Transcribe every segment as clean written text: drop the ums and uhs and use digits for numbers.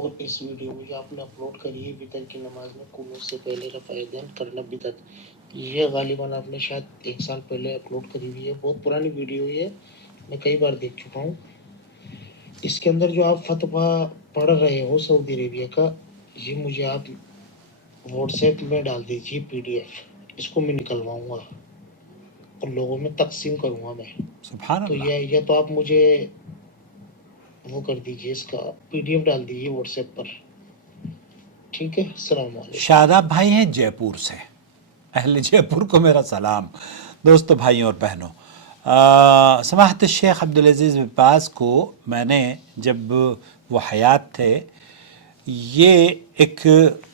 اور اس ویڈیو میں جو آپ نے اپلوڈ کری ہے وطر کی نماز میں قنوت سے پہلے رفع یدین کرنا بدعت، یہ غالباً آپ نے شاید 1 سال پہلے اپلوڈ کری ہوئی ہے، بہت پرانی ویڈیو ہے، میں کئی بار دیکھ چکا ہوں۔ اس کے اندر جو آپ فتویٰ پڑھ رہے ہو سعودی عربیہ کا، یہ مجھے آپ واٹس ایپ میں ڈال دیجیے PDF، اس کو میں نکلواؤں گا اور لوگوں میں تقسیم کروں گا میں۔ سبحان تو اللہ۔ یا تو آپ مجھے وہ کر دیجیے، اس کا PDF ڈال دیجیے واٹس ایپ پر، ٹھیک ہے؟ السلام علیکم۔ شاداب بھائی ہیں جے پور سے، اہل جے پور کو میرا سلام۔ دوستو، بھائیوں اور بہنوں، سماحت الشیخ عبدالعزیز بن باز کو میں نے جب وہ حیات تھے یہ ایک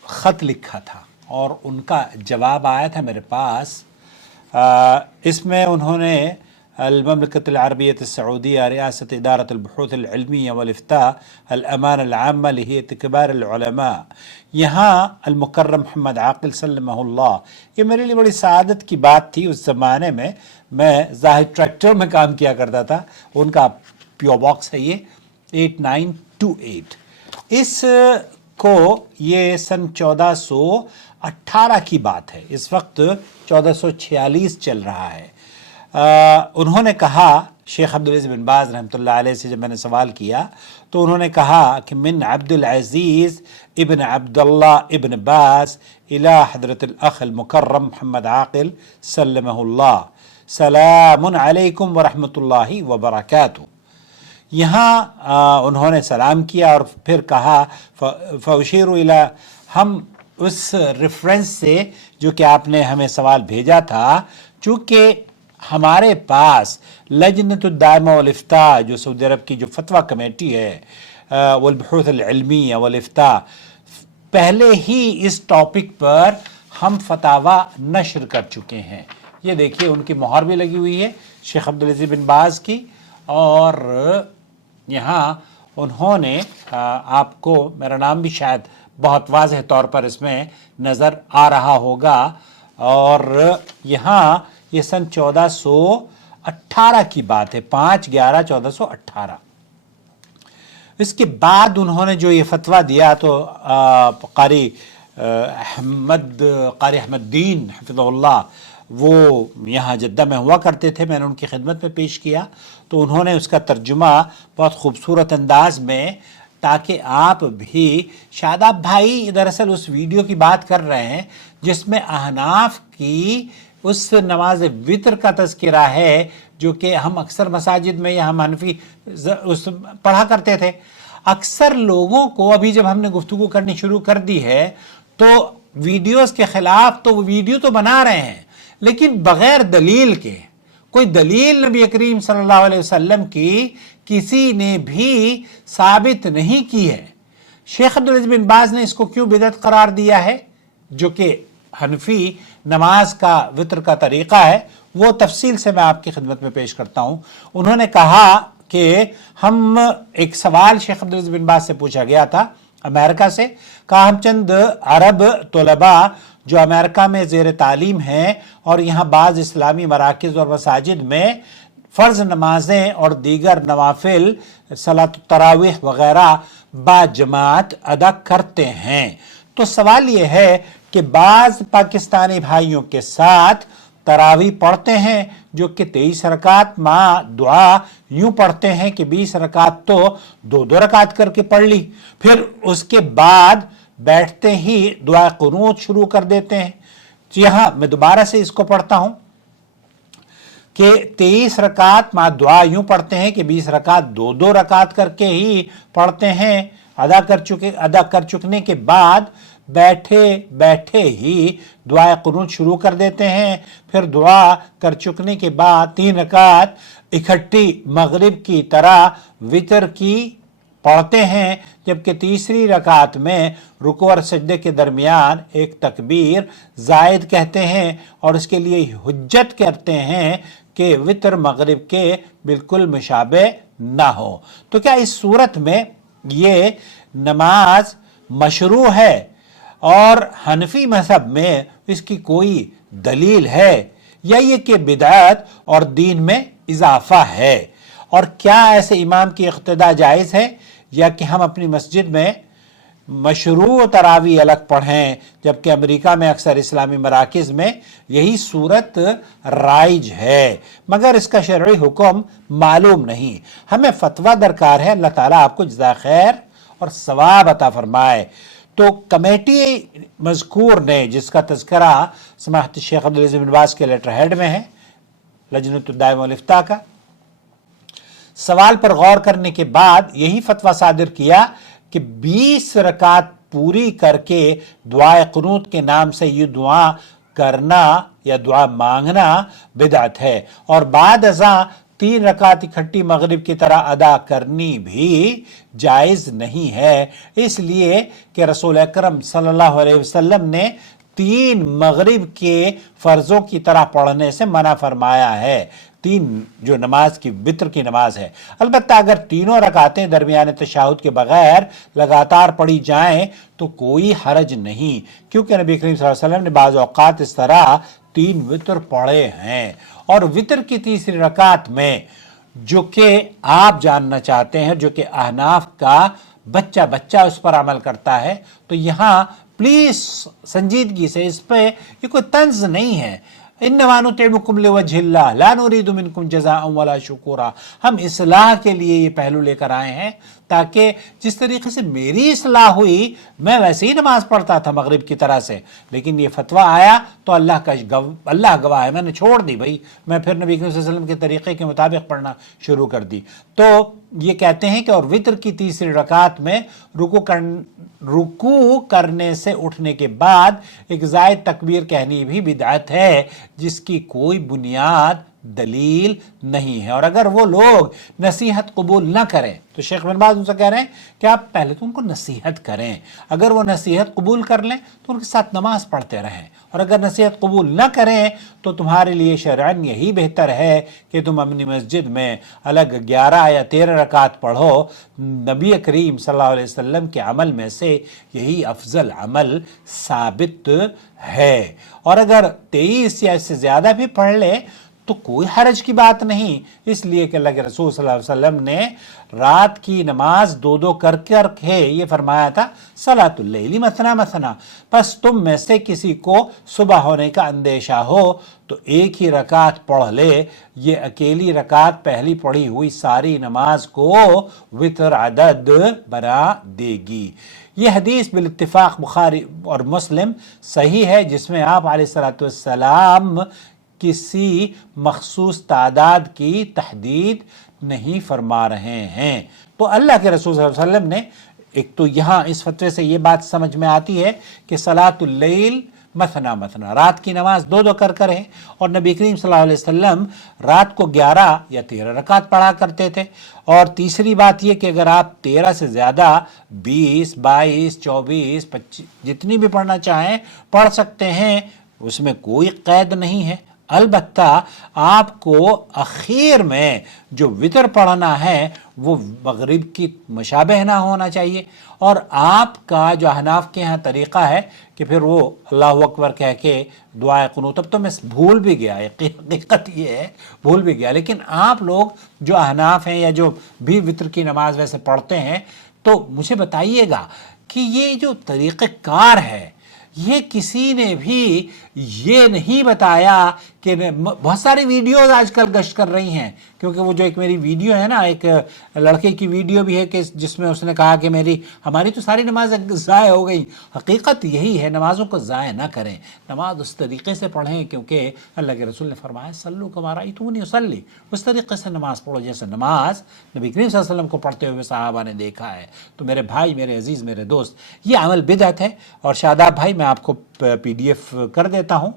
خط لکھا تھا اور ان کا جواب آیا تھا میرے پاس۔ اس میں انہوں نے المملکت العربیۃ السعودیہ ریاست ادارۃ البحوث العلمیہ والافتاء الامانہ العامہ لہیئۃ کبار العلماء، یہاں المکرم محمد عاقل سلمہ اللہ، یہ میرے لیے بڑی سعادت کی بات تھی۔ اس زمانے میں زاہد ٹریکٹر میں کام کیا کرتا تھا، ان کا پیو باکس ہے یہ 8928۔ اس کو یہ سن 1418 کی بات ہے، اس وقت 1446 چل رہا ہے۔ انہوں نے کہا، شیخ عبدالعزیز بن باز رحمۃ اللہ علیہ سے جب میں نے سوال کیا تو انہوں نے کہا کہ من عبد العزیز ابن عبداللہ ابن باز الى حضرت الاخ المکرم محمد عاقل سلمہ اللہ، سلام علیکم ورحمۃ اللہ وبرکاتہ۔ یہاں انہوں نے سلام کیا اور پھر کہا فاشیر الی، ہم اس ریفرنس سے جو کہ آپ نے ہمیں سوال بھیجا تھا، چونکہ ہمارے پاس لجنۃ الدائمہ والافتاء جو سعودی عرب کی جو فتویٰ کمیٹی ہے والبحوث العلمیہ والافتاء، پہلے ہی اس ٹاپک پر ہم فتاویٰ نشر کر چکے ہیں۔ یہ دیکھیے ان کی مہر بھی لگی ہوئی ہے شیخ عبدالعزیز بن باز کی، اور یہاں انہوں نے آپ کو میرا نام بھی شاید بہت واضح طور پر اس میں نظر آ رہا ہوگا، اور یہاں یہ سن 1418 کی بات ہے، 5/11/1418۔ اس کے بعد انہوں نے جو یہ فتویٰ دیا تو قاری احمد دین حفظہ اللہ وہ یہاں جدہ میں ہوا کرتے تھے، میں نے ان کی خدمت میں پیش کیا تو انہوں نے اس کا ترجمہ بہت خوبصورت انداز میں، تاکہ آپ بھی، شاداب بھائی دراصل اس ویڈیو کی بات کر رہے ہیں جس میں احناف کی اس نماز وطر کا تذکرہ ہے جو کہ ہم اکثر مساجد میں یا ہم حنفی پڑھا کرتے تھے۔ اکثر لوگوں کو ابھی جب ہم نے گفتگو کرنی شروع کر دی ہے تو ویڈیوز کے خلاف تو وہ ویڈیو تو بنا رہے ہیں لیکن بغیر دلیل کے، کوئی دلیل نبی کریم صلی اللہ علیہ وسلم کی کسی نے بھی ثابت نہیں کی ہے۔ شیخ عبدالعزیز بن باز نے اس کو کیوں بدعت قرار دیا ہے، جو کہ حنفی نماز کا وطر کا طریقہ ہے، وہ تفصیل سے میں آپ کی خدمت میں پیش کرتا ہوں۔ انہوں نے کہا کہ ہم ایک سوال شیخ عبدالعزیز بن باز سے پوچھا گیا تھا امریکہ سے، کہا ہم چند عرب طلباء جو امریکہ میں زیر تعلیم ہیں اور یہاں بعض اسلامی مراکز اور مساجد میں فرض نمازیں اور دیگر نوافل صلاۃ التراویح وغیرہ با جماعت ادا کرتے ہیں، تو سوال یہ ہے کہ بعض پاکستانی بھائیوں کے ساتھ تراویح پڑھتے ہیں جو کہ 23 رکعت مع دعا یوں پڑھتے ہیں کہ 20 رکعت تو 2 رکعت کر کے پڑھ لی، پھر اس کے بعد بیٹھتے ہی دعا قنوت شروع کر دیتے ہیں۔ یہاں میں دوبارہ سے اس کو پڑھتا ہوں کہ 23 رکعت مع دعا یوں پڑھتے ہیں کہ 20 رکعت 2 رکعت کر کے ہی پڑھتے ہیں، ادا کر چکنے کے بعد بیٹھے ہی دعا قنوت شروع کر دیتے ہیں، پھر دعا کر چکنے کے بعد 3 رکعت اکٹھی مغرب کی طرح وطر کی پڑھتے ہیں، جبکہ تیسری رکعت میں رکوع اور سجدے کے درمیان ایک تکبیر زائد کہتے ہیں اور اس کے لیے حجت کرتے ہیں کہ وطر مغرب کے بالکل مشابہ نہ ہو۔ تو کیا اس صورت میں یہ نماز مشروع ہے اور حنفی مذہب میں اس کی کوئی دلیل ہے، یا یہ کہ بدعت اور دین میں اضافہ ہے؟ اور کیا ایسے امام کی اقتداء جائز ہے، یا کہ ہم اپنی مسجد میں मशरू तरावी अलग पढ़ें, जबकि अमेरिका में अक्सर इस्लामी मराकिज़ में यही सूरत राइज है, मगर इसका शरई हुक्म मालूम नहीं। हमें फतवा दरकार है। अल्लाह ताला आपको जज़ा खैर और सवाब अता फरमाए। तो कमेटी मज़कूर ने, जिसका तज़किरा समाहत शेख अब्दुल अज़ीज़ बिन बाज़ के लेटर हेड में है, लजनतुद दाइमा वल इफ्ता का, सवाल पर गौर करने के बाद यही फतवा सादिर किया कि 20 रकात पूरी करके दुआ कुनूत के नाम से ये दुआ करना या दुआ मांगना बिदअत है, और बाद अज़ा 3 रकात इकट्ठी मगरिब की तरह अदा करनी भी जायज़ नहीं है, इसलिए कि रसूल अकरम सल्लल्लाहु अलैहि वसल्लम ने 3 मगरिब के फ़र्ज़ों की तरह पढ़ने से मना फरमाया है। 3 जो नमाज की वित्र की नमाज है। अलबत्ता अगर तीनों रकातें दरमियान तशहुद के बगैर लगातार पढ़ी जाएं तो कोई हरज नहीं, क्योंकि नबी करीम सल्लल्लाहु अलैहि वसल्लम ने बाज़ औक़ात इस तरह 3 वित्र पढ़े हैं। और वित्र की तीसरी रकात में, जो कि आप जानना चाहते हैं, जो कि अहनाफ का बच्चा बच्चा उस पर अमल करता है, तो यहाँ प्लीज संजीदगी से, इस पे ये कोई तंज नहीं है। इन्नमा नुतिमुकुम लिवजहिल्लाह ला नुरीदु मिनकुम जज़ाअन वला शुकुरा। हम इस्लाह के लिए ये पहलू लेकर आए हैं, ताकि जिस तरीके से मेरी इस्लाह हुई, मैं वैसे ही नमाज पढ़ता था मगरिब की तरह से, लेकिन ये फतवा आया तो अल्लाह गवाह है, मैंने छोड़ दी भाई, मैं फिर नबी सल्लल्लाहु अलैहि वसल्लम के तरीके के मुताबिक पढ़ना शुरू कर दी। तो ये कहते हैं कि और वित्र की तीसरी रकात में रुकू करने से उठने के बाद एक ज़ायद तकबीर कहनी भी बिदअत है, जिसकी कोई बुनियाद दलील नहीं है। और अगर वो लोग नसीहत कबूल ना करें तो शेख बिन बाज़ उनसे कह रहे हैं कि आप पहले तो उनको नसीहत करें, अगर वो नसीहत कबूल कर लें तो उनके साथ नमाज पढ़ते रहें, और अगर नसीहत कबूल ना करें तो तुम्हारे लिए शरअन यही बेहतर है कि तुम अपनी मस्जिद में अलग 11 या 13 रकात पढ़ो। नबी करीम सल्लल्लाहु अलैहि वसल्लम के अमल में से यही अफजल अमल साबित है। और अगर 23 या इससे ज़्यादा भी पढ़ ले तो कोई हरज की बात नहीं, इसलिए कि अल्लाह के रसूल सल्लल्लाहु अलैहि वसल्लम ने रात की नमाज 2-2 कर के ये फरमाया था, सलातुल लैली मसना मसना। बस तुम में से किसी को सुबह होने का अंदेशा हो तो एक ही रकात पढ़ ले, ये अकेली रकात पहली पढ़ी हुई सारी नमाज को वितर अदद बना देगी। ये हदीस बिल इत्तिफाक बुखारी और मुस्लिम सही है, जिसमें आप अलैहिस्सलातु वस्सलाम किसी मखसूस तादाद की तहदीद नहीं फरमा रहे हैं। तो अल्लाह के रसूल सल्लल्लाहु अलैहि वसल्लम ने, एक तो यहाँ इस फतवे से ये बात समझ में आती है कि सलातुल लैल मसना मसना, रात की नमाज 2-2 कर है, और नबी करीम सल्लल्लाहु अलैहि वसल्लम रात को 11 या 13 रकात पढ़ा करते थे। और तीसरी बात ये कि अगर आप 13 से ज़्यादा 20, 22, 24, 25 जितनी भी पढ़ना चाहें पढ़ सकते हैं, उसमें कोई कैद नहीं है। अलबत्ता आपको आखिर में जो वितर पढ़ना है वो मगरिब की मुशाबह ना होना चाहिए, और आपका जो अहनाफ के यहाँ तरीक़ा है कि फिर वो अल्लाहु अकबर कह के दुआ कुनूत, तब तो मैं भूल भी गया, हकीकत ये है भूल भी गया, लेकिन आप लोग जो अहनाफ हैं या जो भी वितर की नमाज वैसे पढ़ते हैं, तो मुझे बताइएगा कि ये जो तरीक़ेकार है, ये किसी ने भी ये नहीं बताया कि बहुत सारी वीडियोस आजकल गश्त कर रही हैं, क्योंकि वो जो एक मेरी वीडियो है ना, एक लड़के की वीडियो भी है कि जिसमें उसने कहा कि हमारी तो सारी नमाज ज़ाय हो गई। हकीकत यही है, नमाज़ों को ज़ाय ना करें, नमाज उस तरीक़े से पढ़ें, क्योंकि अल्लाह के रसूल ने फरमाया सल्लु कमा रअयतूनी उसल्ली, उस तरीक़े से नमाज़ पढ़ो जैसे नमाज नबी करीम सल्लल्लाहु अलैहि वसल्लम को पढ़ते हुए सहाबा ने देखा है। तो मेरे भाई, मेरे अजीज़, मेरे दोस्त, ये अमल बिदअत है। और शादाब भाई, मैं आपको PDF कर देता हूँ,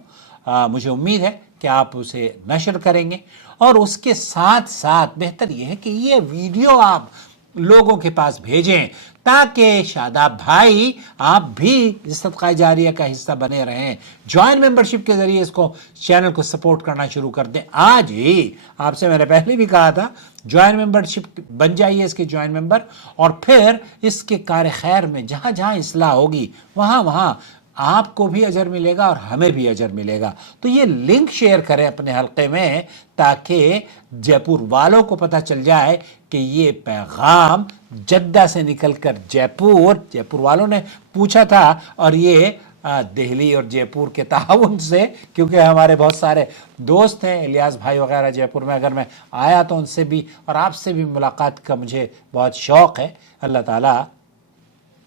मुझे उम्मीद है कि आप उसे नशर करेंगे, और उसके साथ साथ बेहतर यह है कि ये वीडियो आप लोगों के पास भेजें, ताकि शादाब भाई आप भी इस सदका जारिया का हिस्सा बने रहें। ज्वाइन मेंबरशिप के जरिए इसको चैनल को सपोर्ट करना शुरू कर दें। आज ही आपसे मैंने पहले भी कहा था, ज्वाइन मेंबरशिप बन जाइए, इसके ज्वाइन मेंबर, और फिर इसके कार खैर में जहाँ जहाँ इस्लाह होगी वहाँ वहाँ आपको भी अजर मिलेगा और हमें भी अजर मिलेगा। तो ये लिंक शेयर करें अपने हल्के में, ताकि जयपुर वालों को पता चल जाए کہ یہ پیغام جدہ سے نکل کر جے پور والوں نے پوچھا تھا، اور یہ دہلی اور جے پور کے تعاون سے، کیونکہ ہمارے بہت سارے دوست ہیں الیاس بھائی وغیرہ جے پور میں، اگر میں آیا تو ان سے بھی اور آپ سے بھی ملاقات کا مجھے بہت شوق ہے۔ اللہ تعالیٰ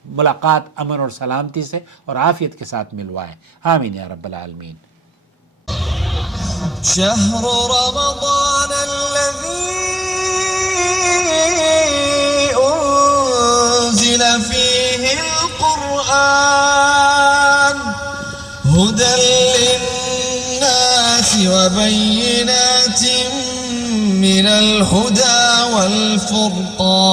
ملاقات امن اور سلامتی سے اور عافیت کے ساتھ ملوائے، آمین یا رب العالمین۔ شهر رمضان الذي أنزل فيه القرآن هدى للناس وبينات من الهدى والفرقان